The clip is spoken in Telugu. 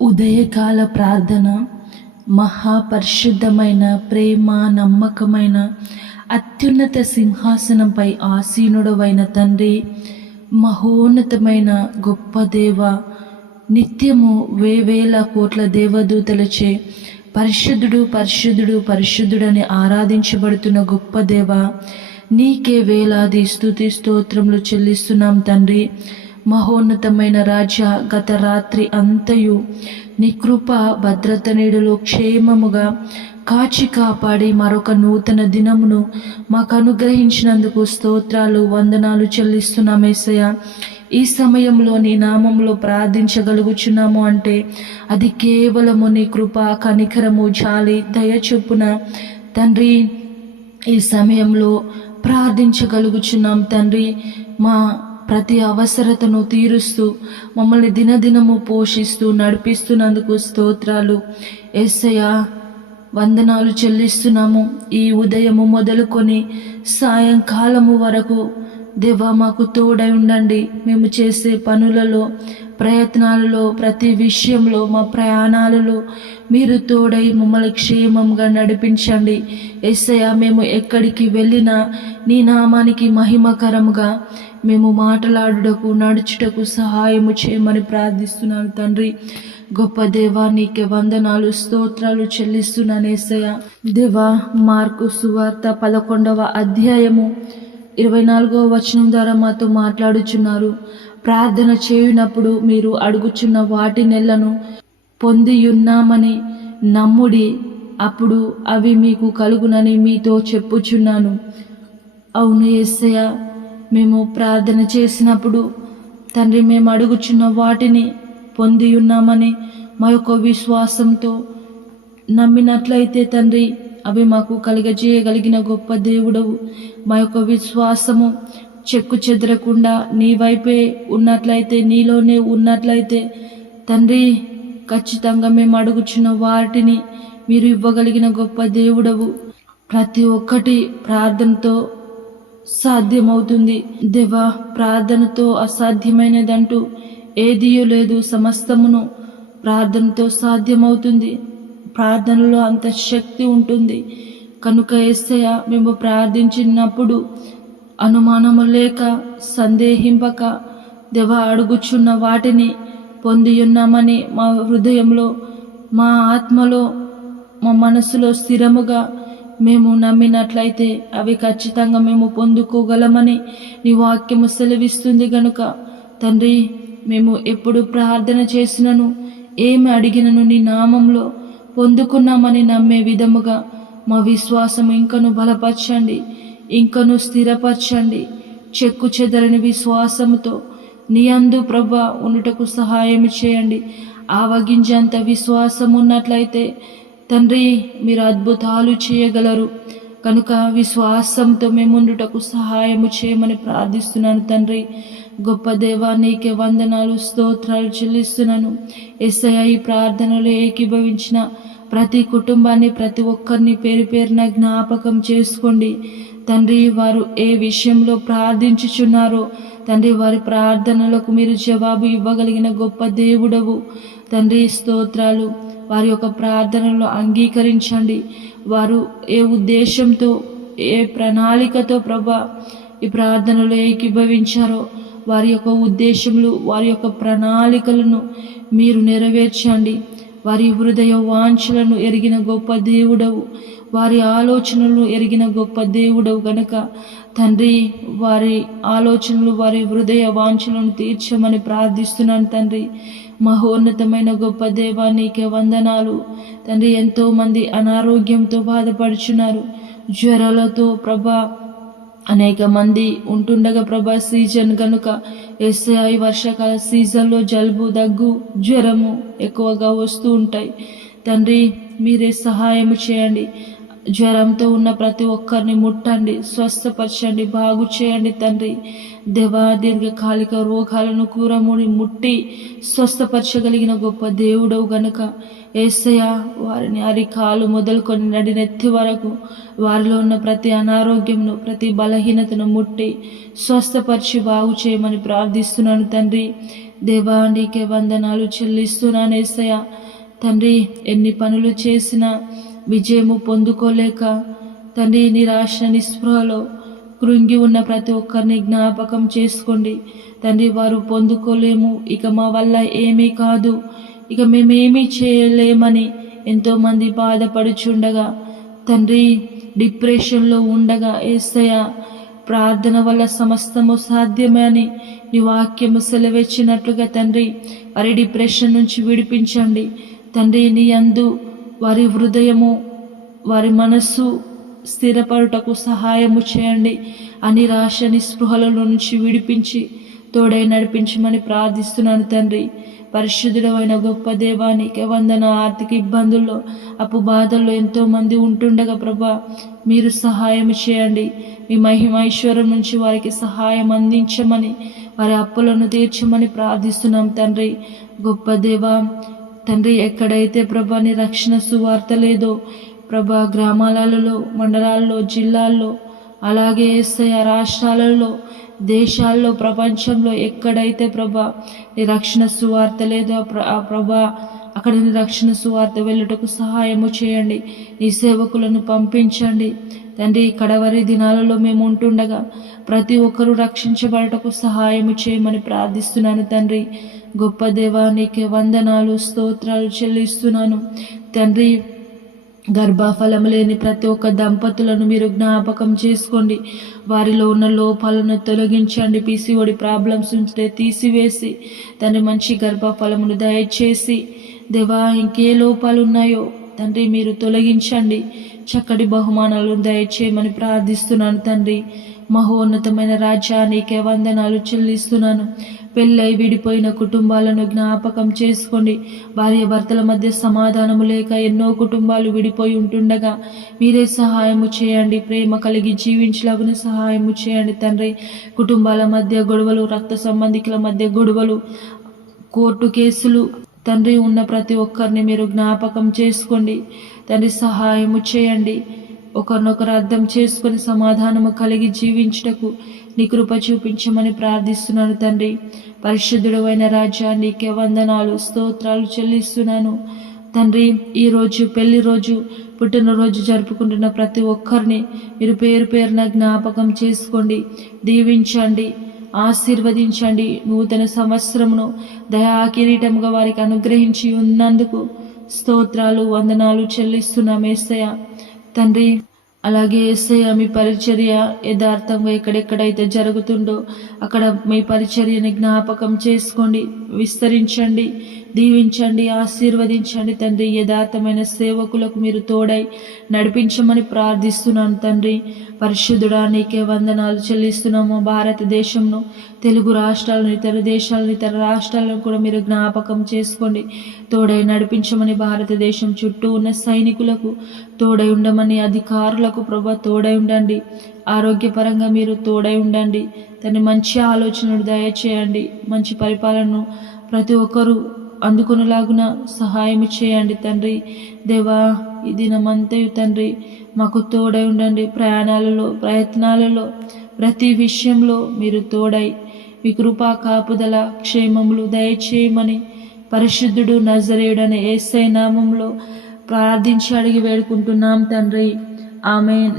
ఉదయకాల ప్రార్థన మహాపరిశుద్ధమైన ప్రేమ నమ్మకమైన అత్యున్నత సింహాసనంపై ఆసీనుడవైన తండ్రి మహోన్నతమైన గొప్ప దేవ నిత్యము వేవేల కోట్ల దేవదూతలచే పరిశుద్ధుడు పరిశుద్ధుడు పరిశుద్ధుడని ఆరాధించబడుతున్న గొప్ప దేవ నీకే వేలాది స్థుతి స్తోత్రములు చెల్లిస్తున్నాం తండ్రి. మహోన్నతమైన రాజా గత రాత్రి అంతయు నీ కృప భద్రత నీడులో క్షేమముగా కాచి కాపాడి మరొక నూతన దినమును మాకు అనుగ్రహించినందుకు స్తోత్రాలు వందనాలు చెల్లిస్తున్నామేసయ్య ఈ సమయంలో నీ నామంలో ప్రార్థించగలుగుచున్నాము అంటే అది కేవలము నీ కృప కనికరము జాలి దయ చొప్పున తండ్రి ఈ సమయంలో ప్రార్థించగలుగుచున్నాం తండ్రి. మా ప్రతి అవసరతను తీరుస్తూ మమ్మల్ని దినదినము పోషిస్తూ నడిపిస్తున్నందుకు స్తోత్రాలు. ఎస్సయ వందనాలు చెల్లిస్తున్నాము. ఈ ఉదయము మొదలుకొని సాయంకాలము వరకు దేవా మాకు తోడై ఉండండి. మేము చేసే పనులలో ప్రయత్నాలలో ప్రతి విషయంలో మా ప్రయాణాలలో మీరు తోడై మమ్మల్ని క్షేమంగా నడిపించండి. ఎస్సయ మేము ఎక్కడికి వెళ్ళినా నీ నామానికి మహిమకరంగా మేము మాట్లాడుటకు నడుచుటకు సహాయము చేయమని ప్రార్థిస్తున్నాను తండ్రి. గొప్ప దేవా నీకే వందనాలు స్తోత్రాలు చెల్లిస్తున్నాను ఏసయ్య. దేవా మార్కు సువార్త పదకొండవ అధ్యాయము ఇరవై నాలుగవ వచనం ద్వారా మాతో మాట్లాడుచున్నారు. ప్రార్థన చేయునప్పుడు మీరు అడుగుచున్న వాటి నెలను పొందియున్నామని నమ్ముడి అప్పుడు అవి మీకు కలుగునని మీతో చెప్పుచున్నాను. అవును ఎస్సయ్య మేము ప్రార్థన చేసినప్పుడు తండ్రి మేము అడుగుచున్న వాటిని పొంది ఉన్నామని మా యొక్క విశ్వాసంతో నమ్మినట్లయితే తండ్రి అవి మాకు కలిగజేయగలిగిన గొప్ప దేవుడవు. మా యొక్క విశ్వాసము చెక్కు చెదరకుండా నీ వైపే ఉన్నట్లయితే నీలోనే ఉన్నట్లయితే తండ్రి ఖచ్చితంగా మేము అడుగుచున్న వాటిని మీరు ఇవ్వగలిగిన గొప్ప దేవుడవు. ప్రతి ఒక్కటి ప్రార్థనతో సాధ్యమవుతుంది. దేవా ప్రార్థనతో అసాధ్యమైనదంటూ ఏదియో లేదు. సమస్తమును ప్రార్థనతో సాధ్యమవుతుంది. ప్రార్థనలో అంత శక్తి ఉంటుంది. కనుక ఏసయ మేము ప్రార్థించినప్పుడు అనుమానము లేక సందేహింపక దెవ అడుగుచున్న వాటిని పొంది ఉన్నామని మా హృదయంలో మా ఆత్మలో మా మనసులో స్థిరముగా మేము నమ్మినట్లయితే అవి ఖచ్చితంగా మేము పొందుకోగలమని నీ వాక్యము సెలవిస్తుంది గనుక తండ్రి మేము ఎప్పుడు ప్రార్థన చేసినను ఏమి అడిగినను నీ నామంలో పొందుకున్నామని నమ్మే విధముగా మా విశ్వాసం ఇంకను బలపరచండి ఇంకను స్థిరపరచండి. చెక్కు చెదరని విశ్వాసంతో నీ అందు ప్రభ ఉండుటకు సహాయం చేయండి. ఆవగించేంత విశ్వాసం ఉన్నట్లయితే తండ్రి మీరు అద్భుతాలు చేయగలరు. కనుక విశ్వాసంతో మేము ఉండుటకు సహాయము చేయమని ప్రార్థిస్తున్నాను తండ్రి. గొప్ప దేవా నీకే వందనాలు స్తోత్రాలు చెల్లిస్తున్నాను. ఎస్ఐ ఈ ప్రార్థనలు ఏకీభవించిన ప్రతి కుటుంబాన్ని ప్రతి ఒక్కరిని పేరు పేరున జ్ఞాపకం చేసుకోండి. తండ్రి వారు ఏ విషయంలో ప్రార్థించుచున్నారో తండ్రి వారి ప్రార్థనలకు మీరు జవాబు ఇవ్వగలిగిన గొప్ప దేవుడవు. తండ్రి స్తోత్రాలు. వారి యొక్క ప్రార్థనలో అంగీకరించండి. వారు ఏ ఉద్దేశంతో ఏ ప్రణాళికతో ప్రభా ఈ ప్రార్థనలో ఏకీభవించారో వారి యొక్క ఉద్దేశములు వారి యొక్క ప్రణాళికలను మీరు నెరవేర్చండి. వారి హృదయ వాంఛలను ఎరిగిన గొప్ప దేవుడవు. వారి ఆలోచనలు ఎరిగిన గొప్ప దేవుడవు గనక. తండ్రి వారి ఆలోచనలు వారి హృదయ వాంఛలను తీర్చమని ప్రార్థిస్తున్నాను తండ్రి. మహోన్నతమైన గొప్ప దేవా నీకే వందనాలు. తండ్రి ఎంతోమంది అనారోగ్యంతో బాధపడుచున్నారు. జ్వరాలతో ప్రభా అనేక మంది ఉంటుండగా ప్రభా సీజన్ కనుక ఎస్ఐ వర్షాకాల సీజన్లో జలుబు దగ్గు జ్వరము ఎక్కువగా వస్తూ ఉంటాయి. తండ్రి మీరే సహాయం చేయండి. జ్వరంతో ఉన్న ప్రతి ఒక్కరిని ముట్టండి స్వస్థపరచండి బాగు చేయండి తండ్రి. దేవా దీర్ఘకాలిక రోగాలను కూరముడి ముట్టి స్వస్థపరచగలిగిన గొప్ప దేవుడవు గనుక ఏసయ వారిని అరికాలు మొదలుకొని నడినెత్తి వరకు వారిలో ఉన్న ప్రతి అనారోగ్యంను ప్రతి బలహీనతను ముట్టి స్వస్థపరిచి బాగు చేయమని ప్రార్థిస్తున్నాను తండ్రి. దేవా నీకే వందనాలు చెల్లిస్తున్నాను ఏసయ తండ్రి ఎన్ని పనులు చేసినా విజయము పొందుకోలేక తండ్రి నిరాశ నిస్పృహలో కృంగి ఉన్న ప్రతి ఒక్కరిని జ్ఞాపకం చేసుకోండి. తండ్రి వారు పొందుకోలేము. ఇక మా వల్ల ఏమీ కాదు. ఇక మేమేమీ చేయలేమని ఎంతోమంది బాధపడుచుండగా తండ్రి డిప్రెషన్లో ఉండగా ఏసయ ప్రార్థన వల్ల సమస్తము సాధ్యమే అని నీ వాక్యము సెలవిచ్చినట్లుగా తండ్రి వారి డిప్రెషన్ నుంచి విడిపించండి. తండ్రి నీ అందు వారి హృదయము వారి మనస్సు స్థిరపడుటకు సహాయము చేయండి. అని రాశ నిస్పృహలలో నుంచి విడిపించి తోడై నడిపించమని ప్రార్థిస్తున్నాను తండ్రి. పరిశుద్ధుడమైన గొప్ప దేవానికి వందన ఆర్థిక ఇబ్బందుల్లో అప్పు బాధల్లో ఎంతోమంది ఉంటుండగా ప్రభా మీరు సహాయం చేయండి. మీ మహిమైశ్వరం నుంచి వారికి సహాయం అందించమని వారి అప్పులను తీర్చమని ప్రార్థిస్తున్నాం తండ్రి. గొప్ప దేవా తండ్రి ఎక్కడైతే ప్రభా నీ రక్షణ సువార్త లేదో ప్రభా గ్రామాలలో మండలాల్లో జిల్లాల్లో అలాగే ఏసయ రాష్ట్రాలలో దేశాల్లో ప్రపంచంలో ఎక్కడైతే ప్రభా నీ రక్షణ సువార్త లేదో ఆ ప్రభా అక్కడ నీ రక్షణ సువార్త వెళ్ళుటకు సహాయము చేయండి. నీ సేవకులను పంపించండి. తండ్రి కడవరి దినాలలో మేము ఉంటుండగా ప్రతి ఒక్కరూ రక్షించబడటకు సహాయము చేయమని ప్రార్థిస్తున్నాను తండ్రి. గొప్ప దేవానికి వందనాలు స్తోత్రాలు చెల్లిస్తున్నాను. తండ్రి గర్భఫలం లేని ప్రతి ఒక్క దంపతులను మీరు జ్ఞాపకం చేసుకోండి. వారిలో ఉన్న లోపాలను తొలగించండి. పీసీఓడి ప్రాబ్లమ్స్ ఉంటే తీసివేసి తండ్రి మంచి గర్భఫలమును దయచేసి దేవా ఇంకే లోపాలు ఉన్నాయో తండ్రి మీరు తొలగించండి. చక్కటి బహుమానాలు దయచేయమని ప్రార్థిస్తున్నాను తండ్రి. మహోన్నతమైన రాజ్యానికే వందనాలు చెల్లిస్తున్నాను. పెళ్ళై విడిపోయిన కుటుంబాలను జ్ఞాపకం చేసుకోండి. భార్య భర్తల మధ్య సమాధానము లేక ఎన్నో కుటుంబాలు విడిపోయి ఉంటుండగా మీరే సహాయము చేయండి. ప్రేమ కలిగి జీవించలాగున సహాయము చేయండి తండ్రి. కుటుంబాల మధ్య గొడవలు రక్త సంబంధికుల మధ్య గొడవలు కోర్టు కేసులు తండ్రి ఉన్న ప్రతి ఒక్కరిని మీరు జ్ఞాపకం చేసుకోండి. తండ్రి సహాయము చేయండి. ఒకరినొకరు అర్థం చేసుకొని సమాధానము కలిగి జీవించుటకు నీ కృప చూపించమని ప్రార్థిస్తున్నాను తండ్రి. పరిశుద్ధుడమైన అయిన రాజా నీకే వందనాలు స్తోత్రాలు చెల్లిస్తున్నాను. తండ్రి ఈరోజు పెళ్ళి రోజు పుట్టినరోజు జరుపుకుంటున్న ప్రతి ఒక్కరిని మీరు పేరు పేరున జ్ఞాపకం చేసుకోండి దీవించండి ఆశీర్వదించండి. నూతన సంవత్సరమును దయా కిరీటముగా వారికి అనుగ్రహించి ఉన్నందుకు స్తోత్రాలు వందనాలు చెల్లిస్తున్న ఏసయ్య. తండ్రి అలాగే ఏసయ్య మీ పరిచర్య యథార్థంగా ఎక్కడెక్కడైతే జరుగుతుందో అక్కడ మీ పరిచర్యని జ్ఞాపకం చేసుకోండి విస్తరించండి. దీవించండి ఆశీర్వదించండి తండ్రి. యథార్థమైన సేవకులకు మీరు తోడై నడిపించమని ప్రార్థిస్తున్నాను తండ్రి. పరిశుద్ధుడా నీకే వందనాలు చెల్లిస్తున్నాము. భారతదేశంను తెలుగు రాష్ట్రాలను ఇతర దేశాలను ఇతర రాష్ట్రాలను కూడా మీరు జ్ఞాపకం చేసుకోండి. తోడై నడిపించమని భారతదేశం చుట్టూ ఉన్న సైనికులకు తోడై ఉండమని అధికారులకు ప్రభా తోడై ఉండండి. ఆరోగ్యపరంగా మీరు తోడై ఉండండి. తన మంచి ఆలోచనలు దయచేయండి. మంచి పరిపాలనను ప్రతి ఒక్కరూ అందుకునేలాగున సహాయం చేయండి తండ్రి. దేవా ఈ దినమంతయు తండ్రి మాకు తోడై ఉండండి ప్రయాణాలలో ప్రయత్నాలలో. ప్రతి విషయంలో మీరు తోడై మీ కృపా కాపుదల క్షేమములు దయచేయమని పరిశుద్ధుడు నజరేయుడనే ఏసై నామంలో ప్రార్థించి అడిగి వేడుకుంటున్నాం తండ్రి. ఆమె